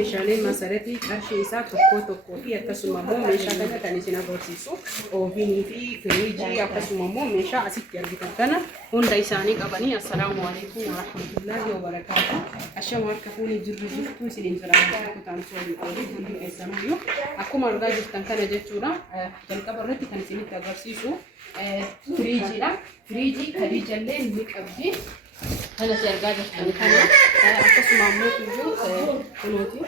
meeshaaleen masaratii qarshii isaa tokko fi akkasuma immoo meeshaa kana kan isin agarsiisu oovinii fi firiijii akkasuma immoo meeshaa asitti argitan kana hunda isaanii qabanii. Assalaamu alaykum wa rahmatullahi wa barakaatuh. Ashama harka fuuni jirtu isin jiraatu kutaan soolii qoodii hundi keessaniyyuu akkuma argaa jirtan kana jechuudha. Jalqaba irratti kan isinitti agarsiisu firiijiidha. Firiijii Khadiijallee ni qabdi. هذا سيرجع للكنكنة أقسم عمود الجو كنوتي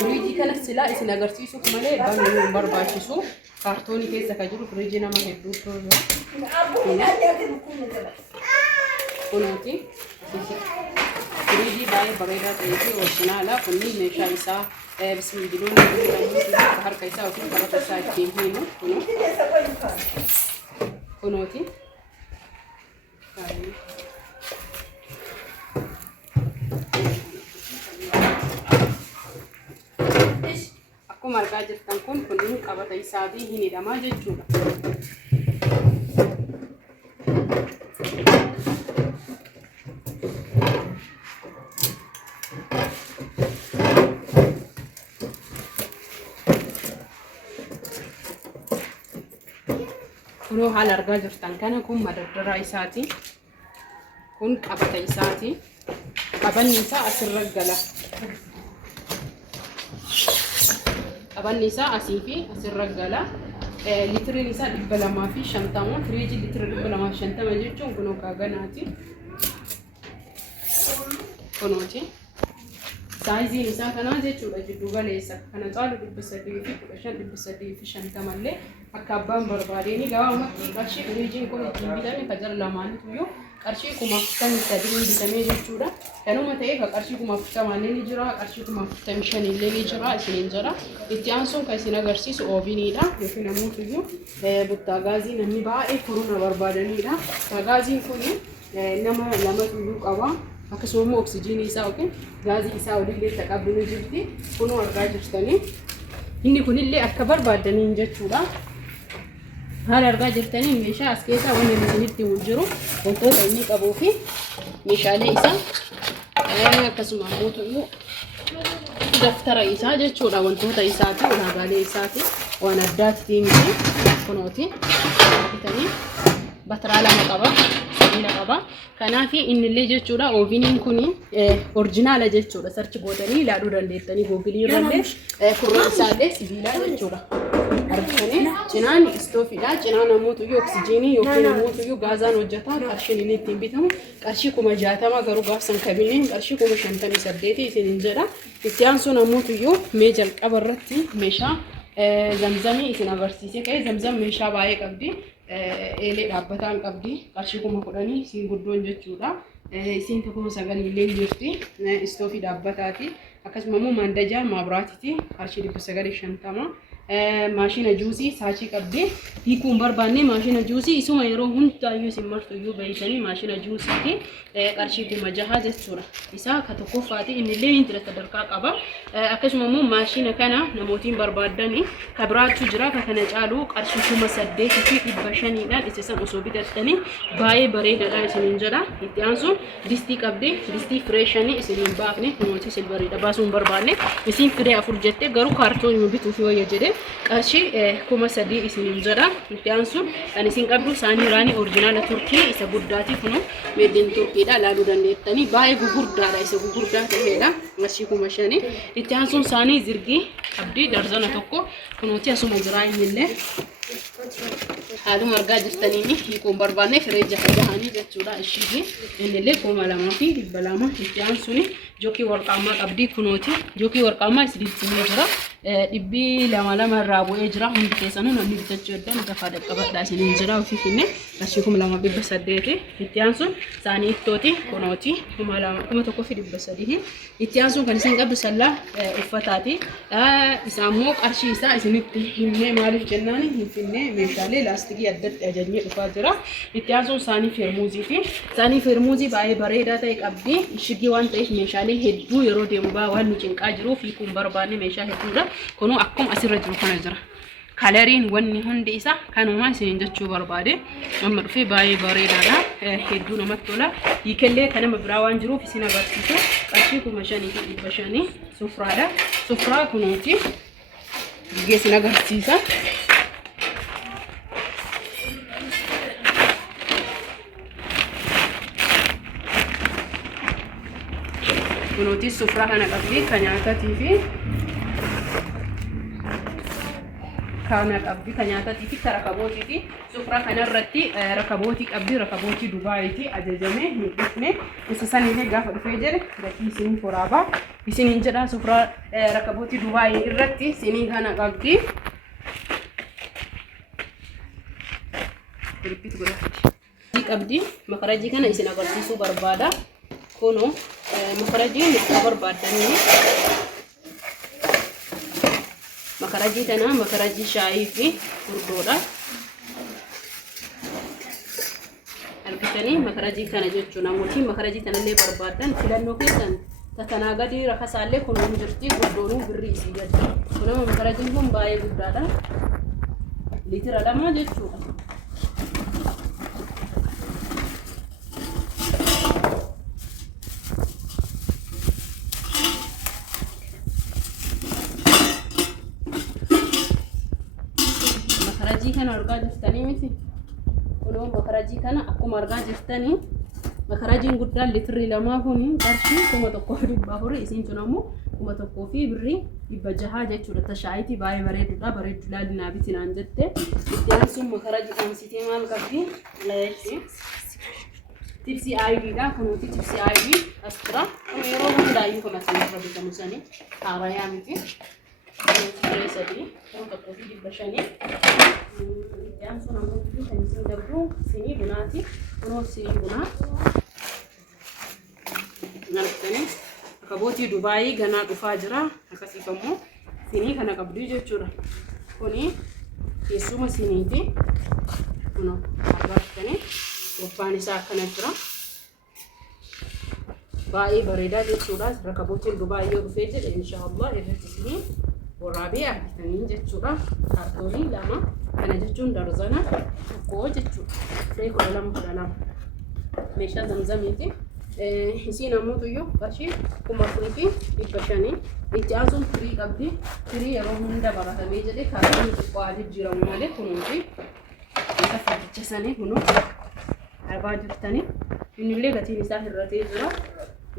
فريجي كان السلاء إسنا قرسيسو كمالي بانو برباشيسو كارتوني كيسا كجرو فريجينا ما هدو هنا كنوتي فريجي باي بريدة تيجي وشنالا كني ميشا إسا بسم الجلون كهر كيسا وكي كرات إسا كيم هينو كنوتي akkuma argaa jirtan kun kunniin qabata isaatii hin hidhamaa jechuudha. Kunoo haala argaa jirtan kana kun madardara isaatii. Kun qabata isaatii. Qabanni isaa asirra gala. Qabanni isaa asii fi asirra gala. Litiriin isaa 250. Firiijii litira 250 jechuun kunoo kaaganaati. Kunooti. Saayiziin isaa kanaa jechuudha jiddu galeessa. Kana caalu 315 illee akka abbaan barbaadeen gabaama qarshii firiijiin kun ittiin bitame ka jara lamaanitu iyyuu qarshii 53 bitamee jechuudha. Kanuma ta'ee ka qarshii 40 illee ni jira, qarshii 45 illee ni jira isiniin jira. Itti aansuun kan isin agarsiisu ooviniidha yookiin namoota iyyuu buttaa gaazii namni baay'ee furuuna barbaadanidha. Gaaziin kun nama lamatu iyyuu qaba. Akkasuma immoo oksijiinii isaa yookiin gaazii isaa olillee taqabdu ni jirti. Kunoo argaa jirtanii. Inni kunillee akka barbaadaniin jechuudha. Haala argaa jirtanii meeshaa as keessaa wanni isinitti jiru wantoota inni qabuu fi meeshaalee isaa akkasuma immoo daftara isaa jechuudha. Wantoota isaati ulaagaalee isaati waan addaatti miti kunooti bitanii batiraa lama qaba. Qaba. Kanaafi innillee jechuudha ooviniin kun oriijinaala jechuudha. Sarchi gootanii ilaaluu dandeettanii googilii irrallee furraan isaallee sibiilaa jechuudha. Argitanii cinaan istoofiidha. Cinaan namoota iyyuu oksijiinii yookiin namoota iyyuu gaazaan hojjetaa qarshiin inni ittiin bitamu qarshii 60 garuu gaafsan kabineen qarshii 58 isiniin jedha. Itti aansuun namoota iyyuu mee jalqaba irratti meeshaa zamzamii isin agarsiisee ka'ee zamzam meeshaa baay'ee qabdi. Eelee dhaabbataan qabdi qarshii 10,000 isin guddoon jechuudha. Isin 9,000 illee jirti. Istoofii dhaabbataati. Akkasuma immoo mandajaa maabiraatiiti qarshii 950. Maashina juusii saachii qabdi. Hiikuun barbaanne maashina juusii isuma yeroo hundaayyuu isin martu iyyuu beeytanii maashina juusiiti qarshii 6,000 jechuudha. Isaa ka tokkoffaati innillee intira sadarkaa qaba. Akkasuma immoo maashina kana namootiin barbaadanii ka biraatu jira ka kana caalu qarshii 8,500dhaan isa osoo bitattanii baay'ee bareedaadha isiniin jedha. Itti aansuun distii qabdi. Distii fireeshanii isiniin baafne kunuunsi silbariidha baasuun barbaanne isin firee 4 jettee garuu kaartoonii bituuf yoo jedhe qarshii 3,000 isiniin jedha. Itti aansuun kan isin qabdu saanii raanii oriijinaala Turkii isa guddaati kunu meedin Turkiidha ilaaluu dandeettanii baay'ee gugurdaadha isa gugurdaa ta'edha qarshii 5,000. Itti aansuun saanii zirgii qabdi darzana tokko kunuuti asuma jira innillee haaluma argaa jirtanii hiikuun barbaanne firee jahanii jechuudha. Ishii innillee 2,200. Itti aansuun jookii warqaamaa qabdi kunuuti jookii warqaamaa isinitti jira. Dhibbii 2 irraa bu'ee jira. Hundi keessanuu namni bitachuu eddan gafaa dhaqqabadhaa isiniin jira ofii finne qarshii 2,800. Itti aansuun saanii ittooti kunooti 1,300. Itti aansuun kan isin qabdu sallaa uffataati. Isaa immoo qarshii isaa isinitti himnee maaliif jennaan hin finne meeshaalee laastikii addatti ajajnee dhufaa jira. Itti aansuun saanii feermuuziiti. Saanii feermuuzii baay'ee bareedaa ta'e qabdi. Ishigii waan ta'eef meeshaalee hedduu yeroo deemu waan nu cinqaa jiruuf hiikuun barbaanne meeshaa hedduudha. Kunoo akkuma asirra jiru kana jira. kalariin wanni hundi isa kanuma isin jechuu barbaade amma dhufee baay'ee bareedaadha hedduu namatti tola hiikallee kan nama biraa waan jiruuf isin agarsiisu qarshii 5,500 sufraadha sufraa kunuuti geessin agarsiisa kunuuti sufraa kana qabdi kan nyaatatii fi kana qabdi kan nyaatatii fi rakabooti sufraa kanarratti rakabooti qabdi rakabooti Dubaayiti ajajame midhifne isa sanii gaafa dhufee jedhe gatii isin foraaba isin jedha sufraa rakabooti Dubaayii irratti isin kana qabdi ripit godhati qabdi makarajii kana isin agarsiisuu barbaada kono makarajii barbaadanii makarajii tana makarajii shaayii fi furdoodha argitanii makarajii kana jechuun namooti makarajii tanallee barbaadan filannoo keessan tatanaa gadi rakasaallee kunuun jirti guddoonuu birrii isii gadda kunama makarajiin kun baay'ee guddaadha liitira 2 jechuudha kan argaa jirtanii miti kunoo makarajii kana akkuma argaa jirtanii makarajiin guddaan litirri 2 kun qarshii 1,400 isin tun ammoo 1,000 fi birrii 600 jechuudha tashaayitii baay'ee bareedudha bareedu laalinaa bitinaan jette iddaan sun makarajii amsitee maal qabdi tipsii aayididha kunuuti tipsii aayidii astra yeroo hundaayyuu kan asirra bitamu sanii haarayaa miti sadii tokko fi 500 yang sunang itu kan sini dapur sini bunati kuno sini bunat nalkani kaboti Dubai gana dhufaa jira akkasiifammoo sini kana qabdu jechuudha kuni keessuma siniiti kuno argatani wobbaan isaa kana jira baay'ee bareedaa jechuudha rakabotiin Dubai yoo dhufee jedhe inshallah irratti sini waraabee argitanii jechuudha kaartoonii 2 kana jechuun darzana tokko jechuudha firee 12 meeshaa zamzamiiti isiin ammoo iyyuu qarshii 4,500 itti aasuun firii qabdi firii yeroo hunda baratamee jedhe kaartoonii xiqqoo jijjiiramu malee kunuunsi isa fakkichisanii kunu arbaa jirtanii innillee gatiin isaa hirratee jira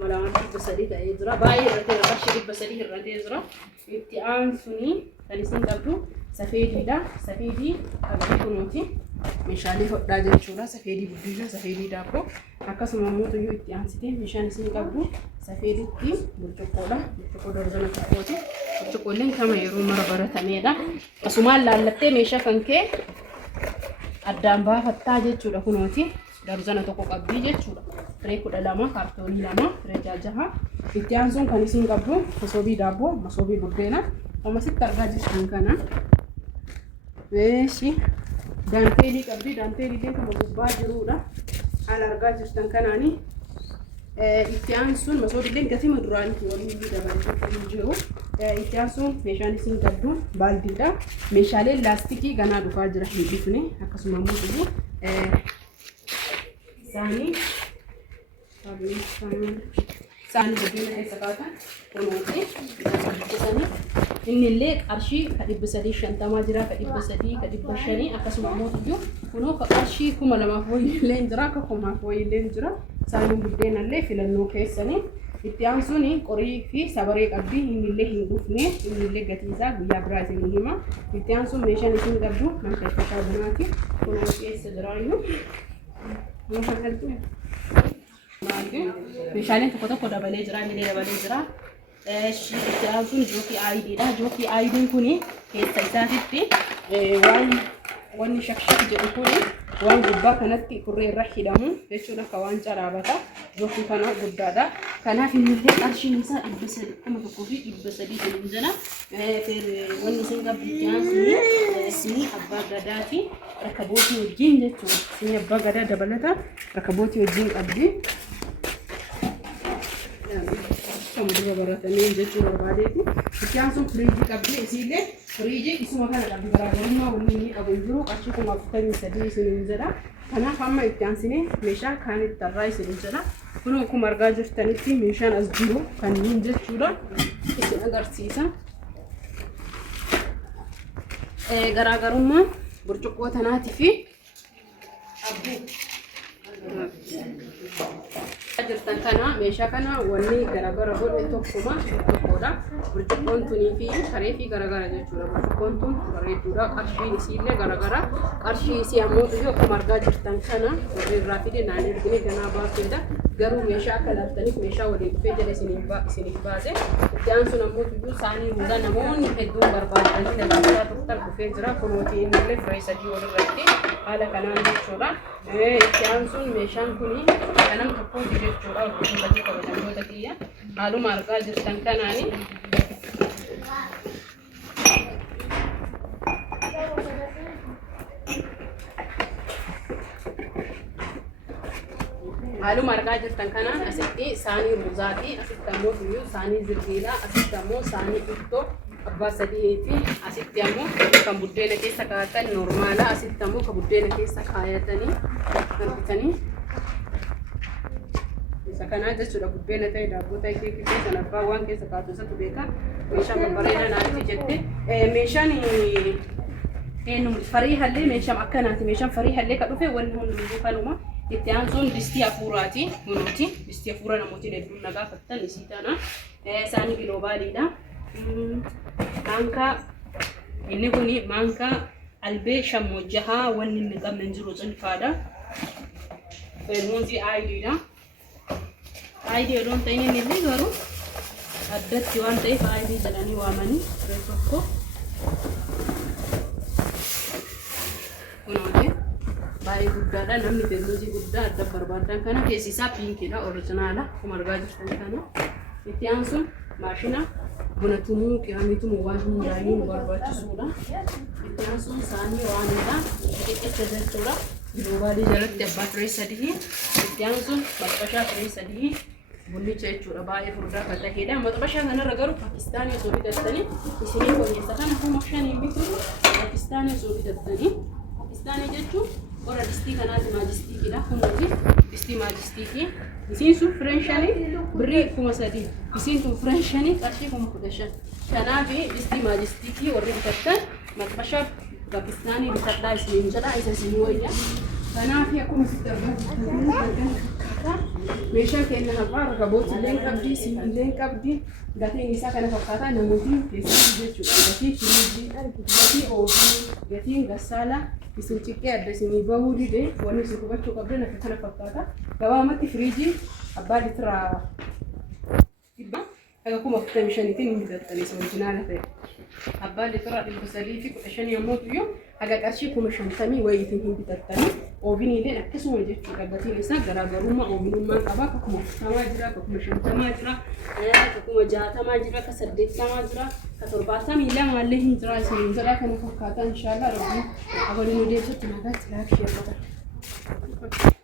malaamatti 300 ta'ee jira baay'ee irratee qarshii 300 hirratee jira itti aansuni kan isin qabdu safeediidha safeedii qabdi kunuuti meeshaalee hodhaa jechuudha safeedii guddina safeedii daabboo akkasuma immoo iyyuu itti aansitee meeshaan isin qabdu safeediitti burcuqqoodha burcuqqoo darzana tokkooti burcuqqooleen kama yeroo mara baratameedha asumaan laallattee meeshaa kan kee addaan baafattaa jechuudha kunuuti darzana tokko qabdi jechuudha firee 12 kaartoonii 2 firee 6 itti aansuun kan isin qabdu masoobii daabboo masoobii buddeena amasitti argaa jirtan kana eeshi danteelii qabdi danteelii kan gubbaa jiruudha haala argaa jirtan kanaani itti aansuun masoobiileen gatii muduraanii waliin dabalatu jiru itti aansuun meeshaan isin qabdu baaldiidha meeshaalee laastikii ganaa dhufaa jira hin dhufne akkasuma immoo saani buddeena keessa kaa'atan kunuunsi isaan innillee qarshii 350 jira 300 500 akkasuma immoo iyyuu kunoo qarshii 2,000 wayillee jira akka 1,000 wayillee jira saani buddeenallee filannoo keessanii itti aansuun qorii fi sabaree qabdi innillee hin dhufne innillee gatii isaa guyyaa biraa isin hima itti aansuun meeshaan isin qabdu manteeffata bunaati kunoo keessa jiraayyuu meeshaaleen tokko dabalee jira innillee dabalee jira itti aansuun jookii aayidiidha jookii aayidiin kuni keessa isaatitti wanni shakshak jedhu kuni waan gubbaa kanatti kurree irra hidhamu jechuudha akka waan caraabata jookii kana guddaadha kanaaf innillee qarshiin isaa 1,300 jedhu jala wanni isin qabdu itti aansuun sinii abbaa gadaati rakabootii wajjin jechuudha sinii abbaa gadaa dabalata rakabootii wajjin qabdi kan mudura baratamee jechuu barbaadeeti. Ittiyaan sun firiijii qabdi isiillee firiijii isuma kana qabdi garaagarummaa wanni inni qabu hin jiru qarshii 43 isiniin jedha. Kanaaf amma itti aansinee meeshaa kaan itti irraa isiniin jedha. Kun akkuma argaa jirtanitti meeshaan as jiru kan hin jechuudha. Isin agarsiisa. Garaagarummaa burcuqqoo tanaatii fi abbuu jirtan kana meeshaa kana wanni garagara godhe tokkodha. Burcuqqoon tunii fi karee fi garagara jechuudha. Burcuqqoon tun bareedduudha. Qarshiin isiillee garagara. Qarshii isii ammoo iyyuu akkuma argaa jirtan kana warri irraa fide naan ergine ganaa baaseedha. Garuu meeshaa akka laaftaniif meeshaa walii dhufee jala isiniif baase. Itti aansuun ammoo iyyuu saanii hundaa namoonni hedduun barbaadanii daldalaa turtan dhufee jira. Kunootii inni illee firee sadii walirratti haala kanaan jechuudha. Itti aansuun meeshaan kuni kanam tokkooti jechuudha. Hordoftoota kabajamtoota kiyya haaluma argaa jirtan kanaani haaluma argaa jirtan kanaan asitti saanii ruuzaati, asitti ammoo saanii zirbiidha, asitti ammoo saanii ittoo abbaa sadiiti, asitti ammoo kan buddeena keessa kaa'atan normaala, asitti ammoo kan buddeena keessa kaayatanii argitanii isa kanaa jechuudha. Buddeena ta'e daabboo ta'e keekii keessa abbaa waan keessa kaa'atu isatu beeka. Meeshaan babbareedaa naatti jette meeshaan farii hallee meeshaan akkanaati. Meeshaan farii hallee kan dhufe wanni hundumtuu kanuma. Itti aansuun distii hafuuraati. Kunuuti distii hafuura namooti hedduun nagaa fattan isii tana saanii giloobaaliidha. Maankaa inni kuni maankaa albee shammoojjahaa wanni inni qabne hin jiru cinfaadha. Feermuuzii aayidiidha. Aayidii odoon ta'in inni illee garuu addatti waan ta'eef aayidii jedhanii waamanii firee tokko kunuuti baay'ee guddaadha. Namni feermuuzii guddaa adda barbaadan kana keessi isaa piinkiidha. Orijinaala akkuma argaa jirtan kana. Itti aansuun maashina buna tumuu qiyamii tumuu waan hundaayyuu nu barbaachisuudha. Itti aansuun saanii waanidha. Xixiqqeessa jechuudha. Giloobaalii jalatti abbaa firee sadii. Itti aansuun maxxashaa firee sadii. Bunnicha jechuudha baay'ee furdaa kan ta'edha. Maxxashaa kanarra garuu Paakistaanii osoo bitattanii isinii wayyeessa kana kuma 5 bitu Paakistaanii osoo bitattanii. Paakistaanii jechuun warra distii kanaati maajistiikidha. Kunuuti distii maajistiikii. Isiin sun Fireenshanii birrii 3,000. Isiin tun Fireenshanii qarshii 15,000. Kanaaf distii maajistiikii warri bitattan maxxashaa Paakistaanii bitadhaa isiniin jedha isa isinii wayya. Kanaaf akkuma sitti argaa meeshaa keenya hafaa rakabooti illee qabdi, sibiillee qabdi. Gatiin isaa kana fakkaataa namooti keessatti jechuudha. Gatii firiijii, gatii oofii, gatiin gasaala isin ciqqee adda isinii bahuu dide wanni isin hubachuu qabdan akka kana fakkaata. Gabaabumatti firiijii abbaa litira 45,000 hin bitattanii orijinaala ta'e. Abbaa litira 315 yommuu ta'u haga qarshii 50,000 wayiitiin hin bitattanii. Ooviniileen akkasuma jechuudha. Gatiin isaa garaagarummaa oovinummaa qaba. Akkuma 50 jira, akkuma 50 jira, akkuma 60 jira, akka 80 jira, akka 72 illee hin jira. Isin jedhaa kana fakkaata inshallah rabbiin abaluu deebisutti nagaatti laafii yeroo